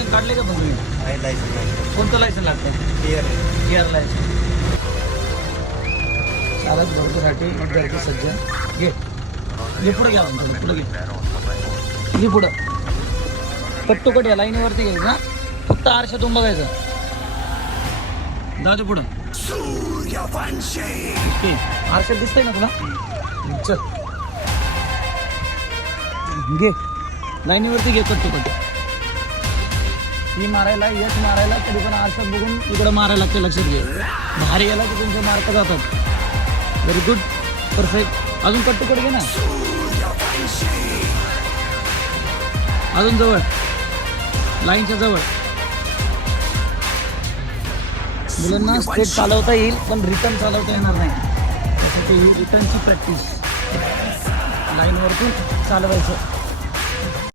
Licence काढले का पण तुम्ही? नाही लायसन नाही. कोणतं लायसन लागतं? Air licence. चालक भरतीसाठी विद्यार्थी सज्ज. घे पुढे घ्या म्हणतो, पुढे घे पुढं. कट्टोकट या लाईनीवरती घ्यायचं ना, फक्त आरशातून बघायचं. जाऊ पुढं. ओके, आरशात दिसतंय ना तुला? चल घे, लाईनीवरती घे कट्टोकट. ही मारायला, यश मारायला तरी पण आरशात बघून इकडं मारायला लागते. लक्षात घे, बाहेर गेला की तुमचे मार्क जातात. Very good, perfect. अजून कट्टोकट घे ना, अजून जवळ, लाईनच्या जवळ. मुलांना स्ट्रेट चालवता येईल पण रिटर्न चालवता येणार नाही. त्यासाठी ही रिटर्नची प्रॅक्टिस, लाईनवरतून चालवायचं.